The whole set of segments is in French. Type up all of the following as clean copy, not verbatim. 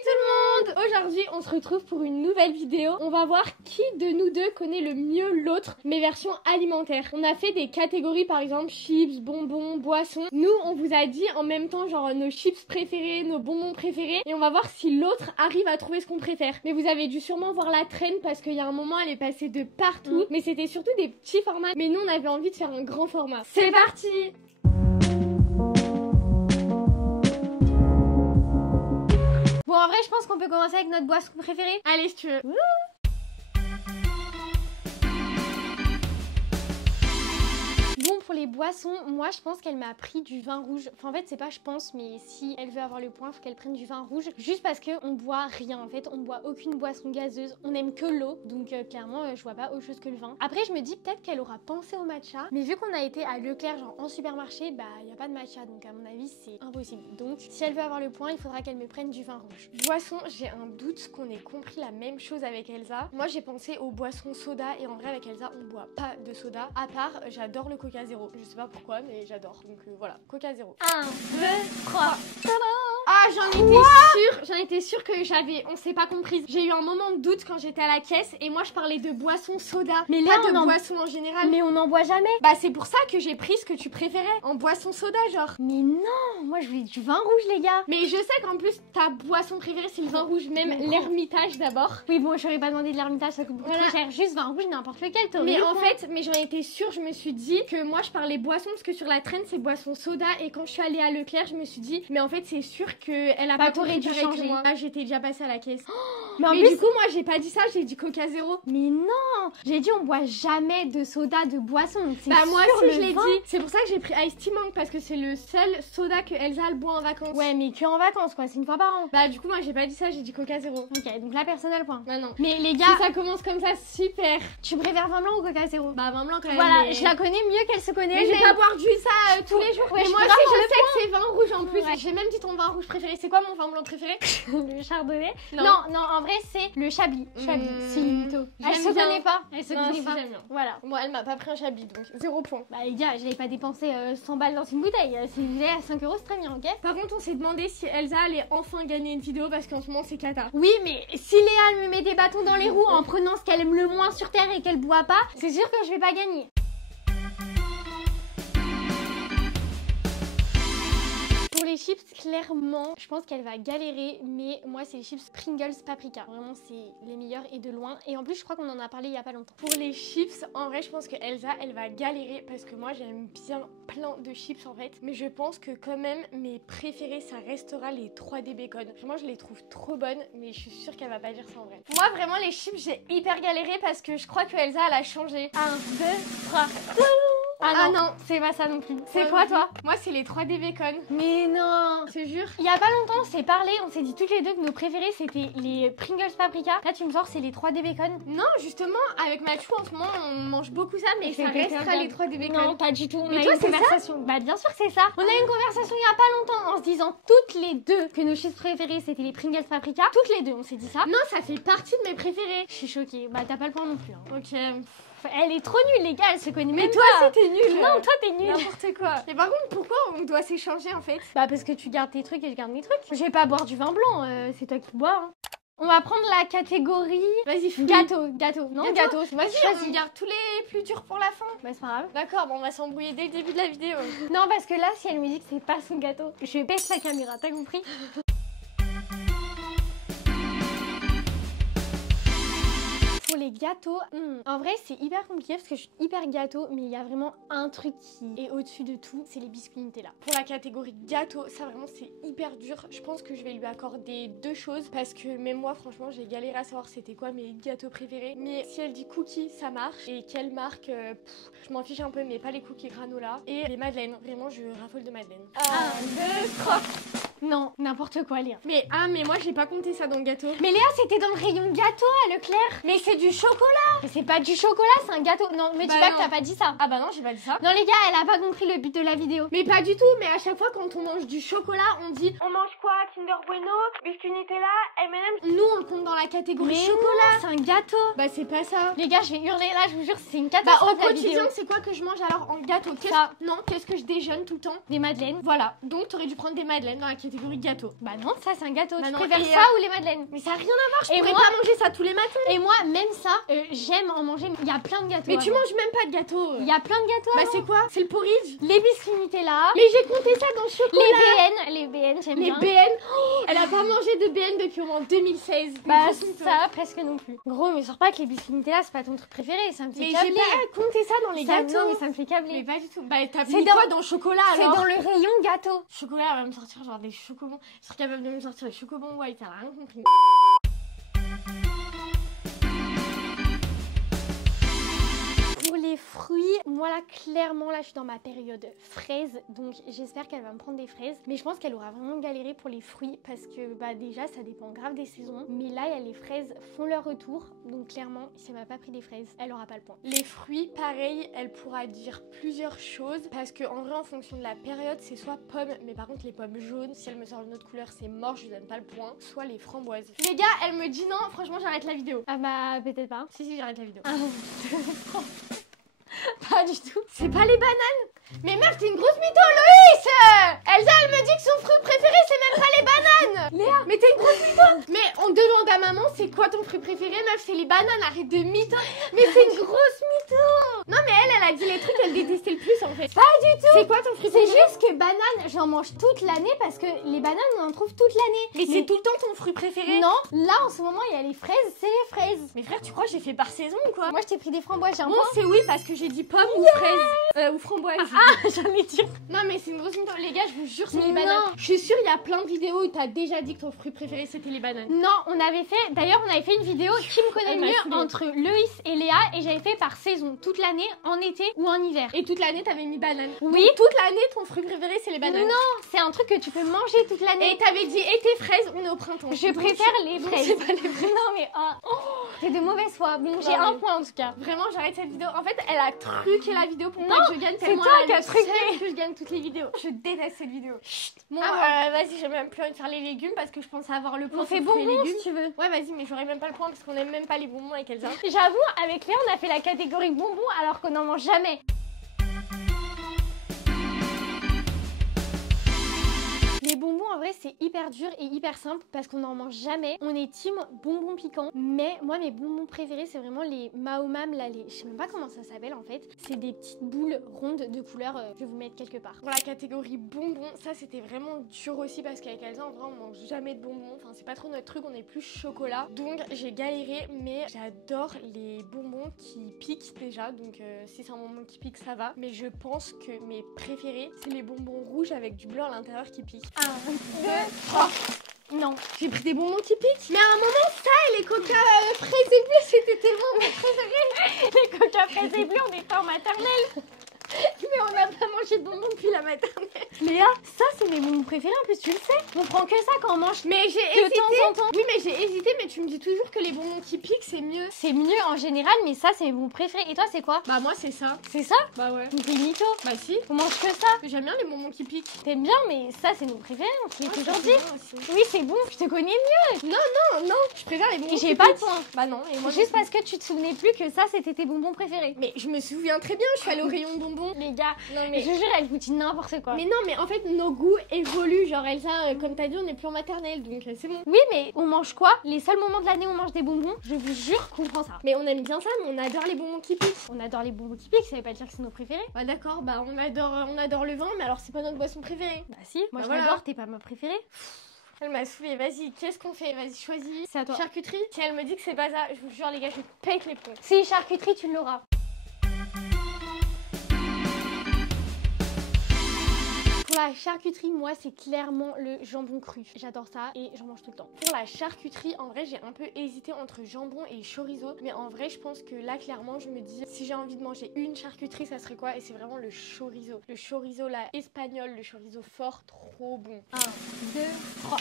tout le monde! Aujourd'hui, on se retrouve pour une nouvelle vidéo. On va voir qui de nous deux connaît le mieux l'autre, mais version alimentaire. On a fait des catégories, par exemple chips, bonbons, boissons. Nous, on vous a dit en même temps genre nos chips préférés, nos bonbons préférés, et on va voir si l'autre arrive à trouver ce qu'on préfère. Mais vous avez dû sûrement voir la traîne parce qu'il y a un moment, elle est passée de partout, mais c'était surtout des petits formats. Mais nous, on avait envie de faire un grand format. C'est parti! Bon, en vrai, je pense qu'on peut commencer avec notre boisson préférée. Allez, si tu veux. Bon, pour les boissons, moi je pense qu'elle m'a pris du vin rouge. Enfin, en fait, c'est pas je pense, mais si elle veut avoir le point, il faut qu'elle prenne du vin rouge. Juste parce qu'on boit rien en fait, on boit aucune boisson gazeuse, on aime que l'eau. Donc, clairement, je vois pas autre chose que le vin. Après, je me dis peut-être qu'elle aura pensé au matcha. Mais vu qu'on a été à Leclerc, genre en supermarché, bah y a pas de matcha. Donc, à mon avis, c'est impossible. Donc, si elle veut avoir le point, il faudra qu'elle me prenne du vin rouge. Boisson, j'ai un doute qu'on ait compris la même chose avec Elsa. Moi, j'ai pensé aux boissons soda et en vrai, avec Elsa, on boit pas de soda. À part, j'adore le Coca Zéro. Je sais pas pourquoi, mais j'adore. Donc voilà, Coca Zéro. 1, 2, 3. Ah, j'en étais sûre que on s'est pas comprise. J'ai eu un moment de doute quand j'étais à la caisse et moi je parlais de boissons soda, mais là, pas de boissons en général. Mais on n'en boit jamais. Bah c'est pour ça que j'ai pris ce que tu préférais en boisson soda genre. Mais non, moi je voulais du vin rouge les gars. Mais je sais qu'en plus ta boisson préférée c'est le vin rouge, même l'Ermitage d'abord. Oui bon, j'aurais pas demandé de l'Ermitage, ça coûte beaucoup trop cher. Juste vin rouge n'importe lequel. Mais en fait, j'en étais sûre, je me suis dit que moi je parlais boisson parce que sur la traîne c'est boisson soda et quand je suis allée à Leclerc je me suis dit mais en fait c'est sûr qu'elle a pas t'aurais dû changer. moi. Ah, j'étais déjà passée à la caisse. Mais plus, du coup moi j'ai pas dit ça, j'ai dit Coca Zéro. Mais non, j'ai dit on boit jamais de soda de boisson. Bah moi aussi je l'ai dit. C'est pour ça que j'ai pris Ice Tea Mangue parce que c'est le seul soda que Elsa elle boit en vacances. Ouais mais que en vacances quoi, c'est une fois par an. Bah du coup moi j'ai pas dit ça, j'ai dit Coca Zéro. Ok, donc la personne a le point. Bah non. Mais les gars, si ça commence comme ça, super. Tu préfères vin blanc ou Coca Zéro? Bah vin blanc quand même. Voilà, mais... je la connais mieux qu'elle se connaît. Mais je vais pas boire du ça tous les jours. Ouais, mais moi aussi je sais que c'est vin rouge en plus. Ouais. J'ai même dit ton vin rouge préféré. C'est quoi mon vin blanc préféré? Le chardonnay. Non. Non, en vrai c'est le chablis. Chablis, c'est une mytho. Elle se connaît pas. Elle se connaît pas. Voilà. Moi elle m'a pas pris un chablis donc 0 point. Bah les gars, j'avais pas dépensé 100 balles dans une bouteille. Si je l'ai à 5 €, c'est très bien, ok? Par contre on s'est demandé si Elsa allait enfin gagner une vidéo parce qu'en ce moment c'est cata. Oui mais si Léa me met des bâtons dans les roues en prenant ce qu'elle aime le moins sur terre et qu'elle boit pas, c'est sûr que je vais pas gagner. Pour les chips, clairement, je pense qu'elle va galérer, mais moi c'est les chips Pringles Paprika. Vraiment c'est les meilleurs et de loin. Et en plus je crois qu'on en a parlé il y a pas longtemps. Pour les chips, en vrai je pense que Elsa elle va galérer parce que moi j'aime bien plein de chips en fait. Mais je pense que quand même mes préférés ça restera les 3D bacon. Vraiment je les trouve trop bonnes, mais je suis sûre qu'elle va pas dire ça en vrai. Moi vraiment les chips j'ai hyper galéré parce que je crois que Elsa elle a changé. 1, 2, 3. Ah non, c'est pas ça non plus. C'est quoi toi? Moi c'est les 3D bacon. Mais non, je te jure. Il y a pas longtemps on s'est parlé, on s'est dit toutes les deux que nos préférés c'était les Pringles Paprika. Là tu me sors c'est les 3D bacon. Non justement avec Mathieu en ce moment on mange beaucoup ça mais ça restera les 3D bacon. Non pas du tout. Mais toi c'est conversation. Bah bien sûr c'est ça. On a eu une conversation il y a pas longtemps en se disant toutes les deux que nos chips préférés c'était les Pringles Paprika. Toutes les deux on s'est dit ça. Non ça fait partie de mes préférés. Je suis choquée. Bah t'as pas le point non plus. Hein. Ok. Elle est trop nulle les gars, elle se connaît même pas. Mais toi aussi t'es nulle. Non, toi t'es nulle. N'importe quoi. Mais par contre pourquoi on doit s'échanger en fait? Bah parce que tu gardes tes trucs et je garde mes trucs. Je vais pas boire du vin blanc, c'est toi qui bois. Hein. On va prendre la catégorie... Vas-y, gâteau. Non, gâteau. Vas-y, on garde tous les plus durs pour la fin. Bah c'est pas grave. D'accord, bon on va s'embrouiller dès le début de la vidéo. Non parce que là si elle me dit que c'est pas son gâteau, je baisse la caméra, t'as compris? Pour les gâteaux, en vrai c'est hyper compliqué parce que je suis hyper gâteau, mais il y a vraiment un truc qui est au-dessus de tout, c'est les biscuits Nutella. Pour la catégorie gâteau, ça vraiment c'est hyper dur. Je pense que je vais lui accorder deux choses parce que même moi franchement j'ai galéré à savoir c'était quoi mes gâteaux préférés. Mais si elle dit cookies ça marche. Et quelle marque, je m'en fiche un peu mais pas les cookies granola. Et les madeleines, vraiment je raffole de madeleines. 1, 2, 3. Non, n'importe quoi Léa. Mais moi j'ai pas compté ça dans le gâteau. Mais Léa c'était dans le rayon gâteau à Leclerc. Mais c'est du chocolat. Mais c'est pas du chocolat, c'est un gâteau. Non, mais tu vois que t'as pas dit ça. Ah bah non, j'ai pas dit ça. Non les gars, elle a pas compris le but de la vidéo. Mais pas du tout, mais à chaque fois quand on mange du chocolat, on dit on mange quoi? Kinder Bueno, biscuit Nutella, M&M's. Nous on le compte dans la catégorie chocolat. C'est un gâteau. Bah c'est pas ça. Les gars, je vais hurler là, je vous jure, c'est une catastrophe. Bah au quotidien, c'est quoi que je mange alors en gâteau? Non, qu'est-ce que je déjeune tout le temps? Des madeleines. Voilà, donc t'aurais dû prendre des madeleines dans la catégorie catégorie gâteau. Bah non, ça c'est un gâteau. Bah Tu non, préfères et, ça ou les madeleines? Mais ça n'a rien à voir, je Et pourrais moi- pas manger ça tous les matins. Et moi, même ça, j'aime en manger. Il y a plein de gâteaux. Mais tu avant. manges même pas de gâteau. Il y a plein de gâteaux. Bah avant. c'est quoi? C'est le porridge. Les biscuits Nutella. Mais j'ai compté ça dans le chocolat. Les BN, j'aime Les bien. BN. Oh, elle a pas mangé de BN depuis au moins 2016. Bah Mais c'est ça, presque non plus. Gros, mais sors pas que les biscuits Nutella, c'est pas ton truc préféré, ça me fait Mais j'ai câbler. pas compté ça dans les Ça, gâteaux. non, mais ça me fait Mais câbler. pas du tout. Bah t'as C'est mis dans- quoi dans le chocolat C'est alors? dans le rayon gâteau. Chocolat, elle va me sortir genre des chocobons. Je serais capable de me sortir des chocobons white, elle a rien compris. Pour les fruits, moi là clairement là je suis dans ma période fraise, donc j'espère qu'elle va me prendre des fraises, mais je pense qu'elle aura vraiment galéré pour les fruits parce que bah déjà ça dépend grave des saisons, mais là il y a les fraises font leur retour, donc clairement si elle m'a pas pris des fraises, elle aura pas le point. Les fruits, pareil, elle pourra dire plusieurs choses parce que en vrai en fonction de la période c'est soit pommes, mais par contre les pommes jaunes, si elle me sort une autre couleur c'est mort, je lui donne pas le point, soit les framboises. Les gars, elle me dit non, franchement j'arrête la vidéo. Ah bah peut-être pas. Si j'arrête la vidéo. Ah, pas du tout. C'est pas les bananes. Mais meuf, t'es une grosse mytho, Loïs. Elsa, elle me dit que son fruit préféré, c'est même pas les bananes. Léa, mais t'es une grosse mytho. Mais on demande à maman, c'est quoi ton fruit préféré, meuf? C'est les bananes, arrête de mytho. Mais c'est une grosse mytho. Non, mais elle a dit les trucs qu'elle détestait le plus, en fait. Pas du tout. C'est quoi ton fruit C'est préféré? juste que banane, j'en mange toute l'année parce que les bananes on en trouve toute l'année. Mais c'est tout le temps ton fruit préféré. Non, là en ce moment il y a les fraises, c'est les fraises. Mais frère, tu crois que j'ai fait par saison ou quoi? Moi je t'ai pris des framboises, j'ai un Bon, point. c'est oui parce que j'ai dit pomme ou fraise. Ou framboise. Ah, j'en ai dit. Non, mais c'est une grosse mytho. Les gars, je vous jure, c'est Mais les bananes. non. Je suis sûre, il y a plein de vidéos où t'as déjà dit que ton fruit préféré, c'était les bananes. Non, on avait fait, d'ailleurs on avait fait une vidéo qui me connaît Elle m'a mieux saoulée. entre Loïs et Léa et j'avais fait par saison, toute l'année, en été ou en hiver. Et toute l'année, t'avais mis banane. Oui. Donc, toute l'année, ton fruit préféré, c'est les bananes. Non, c'est un truc que tu peux manger toute l'année. Et t'avais dit été fraise, on est au printemps. Je Donc, préfère les donc, fraises. c'est pas les fraises. Non mais t'es de mauvaise foi. Bon, j'ai Non, un mais- point en tout cas. Vraiment, j'arrête cette vidéo. En fait, elle a truqué la vidéo pour Non, pas que je gagne c'est tellement toi elle qui a as le truqué. seum que je gagne toutes les vidéos. Je déteste cette vidéo. Bon, vas-y, j'ai même plus envie de faire les légumes parce que je pensais avoir le point. On fait sur fruits et bonbons légumes. si tu veux. Ouais, vas-y, mais j'aurais même pas le point parce qu'on aime même pas les bonbons avec Elsa. J'avoue, avec Léa, on a fait la catégorie bonbons alors qu'on n'en mange jamais. Les bonbons, en vrai, c'est hyper dur et hyper simple parce qu'on n'en mange jamais. On est team bonbons piquants. Mais moi, mes bonbons préférés, c'est vraiment les Maomam, là, les... Je sais même pas comment ça s'appelle en fait. C'est des petites boules rondes de couleur. Je vais vous mettre quelque part. Pour la catégorie bonbons, ça c'était vraiment dur aussi parce qu'avec Elsa, en vrai, on mange jamais de bonbons. Enfin, c'est pas trop notre truc, on est plus chocolat. Donc, j'ai galéré, mais j'adore les bonbons qui piquent déjà. Donc, si c'est un bonbon qui pique, ça va. Mais je pense que mes préférés, c'est les bonbons rouges avec du bleu à l'intérieur qui pique. 1, 2, 3. Non. J'ai pris des bonbons qui piquent. Mais à un moment, ça et les coca fraises et bleues, c'était tellement mon préféré. Les coca fraises et bleues, on était en maternelle. Mais on n'a pas mangé de bonbons depuis la maternelle. Léa, ça c'est mes bonbons préférés en plus, tu le sais. On prend que ça quand on mange Mais j'ai de hésité. temps en temps. Oui, mais j'ai hésité, mais tu me dis toujours que les bonbons qui piquent, c'est mieux. C'est mieux en général, mais ça c'est mes bonbons préférés. Et toi c'est quoi? Bah, moi, c'est ça. C'est ça? Bah, ouais. Donc t'es mytho. Bah, si. On mange que ça. J'aime bien les bonbons qui piquent. T'aimes bien, mais ça c'est nos préférés, on te l'est Ah, toujours ça, dit. c'est bien aussi. Oui, c'est bon, je te connais mieux. Non, non, je préfère les bonbons Et j'ai qui pas de piquent. point. Bah, non, et moi, Juste parce que tu te souvenais plus que ça c'était tes bonbons préférés. Mais je me souviens très bien, je suis allée au rayon de bonbons. Les gars, Non, je jure, elle vous dit n'importe quoi. Mais non, mais en fait, nos goûts évoluent. Genre, Elsa, comme t'as dit, on est plus en maternelle, donc c'est bon. Oui, mais on mange quoi? Les seuls moments de l'année où on mange des bonbons, je vous jure qu'on prend ça. Mais on aime bien ça, mais on adore les bonbons qui piquent. On adore les bonbons qui piquent, ça veut pas dire que c'est nos préférés. Bah, d'accord, bah, on adore le vin, mais alors c'est pas notre boisson préférée. Bah si, moi Bah je voilà. l'adore, t'es pas ma préférée. Elle m'a saoulée, vas-y, qu'est-ce qu'on fait? Vas-y, choisis. C'est à toi. Charcuterie? Si elle me dit que c'est pas ça, je vous jure, les gars, je pète les plombs. Si charcuterie, tu l'auras. Pour la charcuterie, moi, c'est clairement le jambon cru. J'adore ça et j'en mange tout le temps. Pour la charcuterie, en vrai, j'ai un peu hésité entre jambon et chorizo. Mais en vrai, je pense que là, clairement, je me dis, si j'ai envie de manger une charcuterie, ça serait quoi? Et c'est vraiment le chorizo. Le chorizo, là, espagnol, le chorizo fort, trop bon. 1, 2, 3.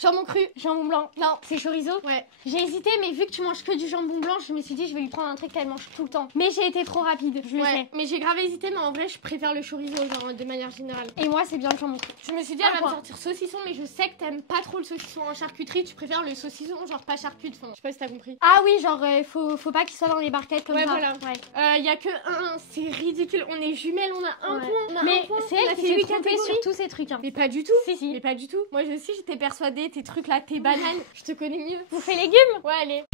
Jambon cru. Jambon blanc. Non. C'est chorizo. Ouais. J'ai hésité, mais vu que tu manges que du jambon blanc, je me suis dit je vais lui prendre un truc qu'elle mange tout le temps. Mais j'ai été trop rapide, je le sais. Mais j'ai grave hésité, mais en vrai, je préfère le chorizo, genre de manière générale. Et moi, c'est bien le jambon cru. Je me suis dit, elle va me sortir saucisson, mais je sais que t'aimes pas trop le saucisson en charcuterie. Tu préfères le saucisson, genre pas charcuterie. Enfin, je sais pas si t'as compris. Ah oui, genre, faut pas qu'il soit dans les barquettes comme ça. Voilà. Ouais. Y a que un, c'est ridicule. On est jumelles, on a un point. On a mais un point. c'est elle qui s'est trompée sur tous ces trucs. Hein. Mais pas du tout. Si. Mais pas du tout. Moi aussi, j'étais persuadée, tes trucs là, tes bananes, je te connais mieux. Vous faites légumes? Ouais, allez.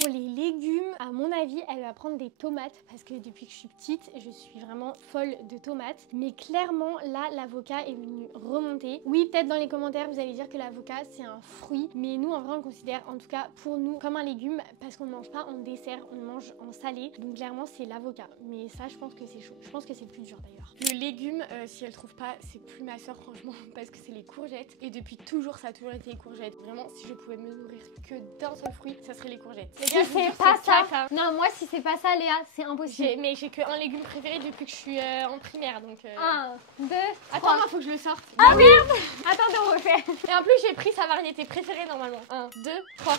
Pour les légumes, à mon avis, elle va prendre des tomates parce que depuis que je suis petite, je suis vraiment folle de tomates. Mais clairement, là, l'avocat est venu remonter. Oui, peut-être dans les commentaires, vous allez dire que l'avocat, c'est un fruit. Mais nous, en vrai, on le considère, en tout cas pour nous, comme un légume parce qu'on ne mange pas en dessert, on le mange en salé. Donc clairement, c'est l'avocat. Mais ça, je pense que c'est chaud. Je pense que c'est le plus dur d'ailleurs. Le légume, si elle trouve pas, c'est plus ma soeur, franchement, parce que c'est les courgettes. Et depuis toujours, ça a toujours été les courgettes. Vraiment, si je pouvais me nourrir que d'un seul fruit, ça serait les courgettes. Si c'est pas ça, non, moi si c'est pas ça, Léa, c'est impossible. Mais j'ai que un légume préféré depuis que je suis en primaire, donc. 1, 2, Attends, moi faut que je le sorte. Ah merde. Attendez, on refait. Et en plus j'ai pris sa variété préférée normalement. 1, 2, 3.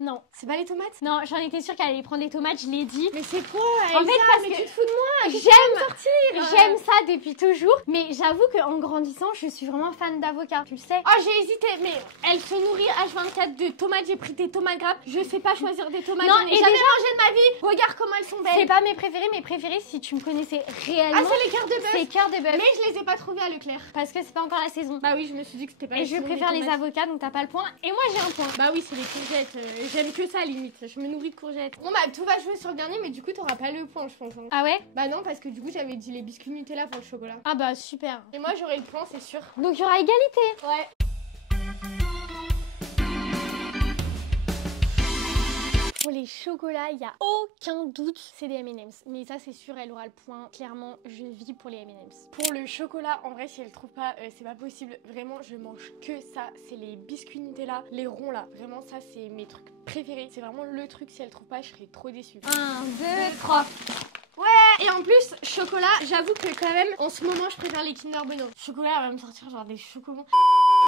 Non. C'est pas les tomates? Non, j'en étais sûre qu'elle allait prendre les tomates, je l'ai dit. Mais c'est quoi, en fait, parce mais que tu te fous de moi? j'aime ça depuis toujours. Mais j'avoue qu'en grandissant, je suis vraiment fan d'avocat, tu le sais. Oh, j'ai hésité, mais elle se nourrit H24 de tomates. J'ai pris des tomates grappes. Je sais pas choisir des tomates. Non, j'en ai et jamais déjà- mangé de ma vie. Regarde comment elles sont belles. C'est pas mes préférés, si tu me connaissais réellement. Ah, c'est les cœurs de bœuf. C'est cœur de bœuf. Mais je les ai pas trouvés à Leclerc. Parce que c'est pas encore la saison. Bah oui, je me suis dit que c'était pas Et la je saison des préfère les tomates. avocats, donc t'as pas le point. Et moi, j'ai un point. Bah oui, c'est les courgettes. J'aime que ça limite. Je me nourris de courgettes. Bon bah tout va jouer sur le dernier, mais du coup t'auras pas le point, je pense. Hein. Ah ouais? Bah non, parce que du coup j'avais dit les biscuits Nutella pour le chocolat. Ah bah super. Et moi j'aurai le point, c'est sûr. Donc il y aura égalité. Ouais. Pour les chocolats, il n'y a aucun doute, c'est des M&M's. Mais ça, c'est sûr, elle aura le point. Clairement, je vis pour les M&M's. Pour le chocolat, en vrai, si elle trouve pas, c'est pas possible. Vraiment, je mange que ça. C'est les biscuits Nutella, les ronds là. Vraiment, ça, c'est mes trucs préférés. C'est vraiment le truc. Si elle trouve pas, je serais trop déçue. 1, 2, 3. Et en plus, chocolat, j'avoue que quand même, en ce moment, je préfère les Kinder Bueno. Chocolat, elle va me sortir genre des chocobons.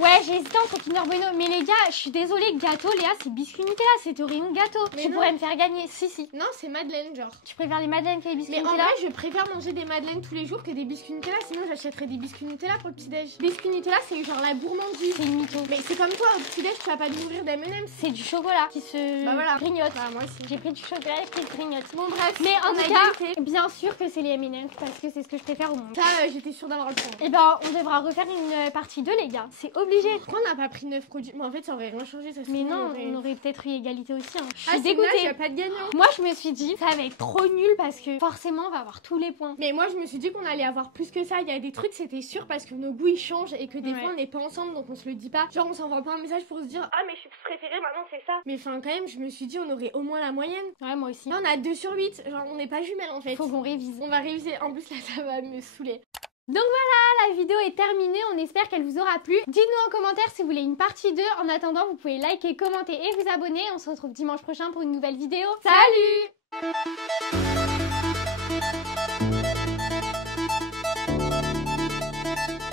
Ouais, j'ai hésité entre Kinder Bueno. Mais les gars, je suis désolée, gâteau, Léa, c'est biscuits Nutella, c'est au rayon gâteau. Mais Tu non. pourrais me faire gagner. Si. Non, c'est Madeleine, genre. Tu préfères les madeleines que les biscuits Mais en Nutella? vrai, je préfère manger des madeleines tous les jours que des biscuits Nutella. Sinon, j'achèterais des biscuits Nutella pour le petit-déj. Biscuits Nutella, c'est genre la gourmandise. C'est une mytho. Mais c'est comme toi, au petit-déj, tu vas pas te nourrir d'M&M's. C'est du chocolat qui se Bah voilà. grignote. Bah, moi aussi. J'ai pris du chocolat qui se grignote. Bon, bref. Mais en on a tout cas, égalité. bien sûr que c'est les M&M's parce que c'est ce que je préfère au monde. Ça, j'étais sûre d'avoir le point. Et ben, on devra refaire une partie 2, les gars. C'est obligé. Pourquoi on n'a pas pris 9 produits? Mais en fait, ça aurait rien changé. Ça se Mais trouve, non, on aurait peut-être eu égalité aussi. Hein. Je suis Ah, c'est dommage, dégoûtée. y a pas de gagnant. Moi, je me suis dit, ça va être trop nul parce que forcément, on va avoir tous les points. Mais moi, je me suis dit qu'on allait avoir plus que ça. Il y a des trucs, c'était sûr parce que nos goûts ils changent et que des Ouais. fois on n'est pas ensemble donc on se le dit pas. Genre, on s'envoie pas un message pour se dire ah, mais je suis préférée maintenant, c'est ça. Mais enfin, quand même, je me suis dit on aurait au moins la moyenne. Ouais, moi aussi. Là, on a 2 sur 8. Genre, on n'est pas jumelles en fait. Faut qu'on révise. On va réviser. En plus, là, ça va me saouler. Donc voilà, la vidéo est terminée. On espère qu'elle vous aura plu. Dites-nous en commentaire si vous voulez une partie 2. En attendant, vous pouvez liker, commenter et vous abonner. On se retrouve dimanche prochain pour une nouvelle vidéo. Salut!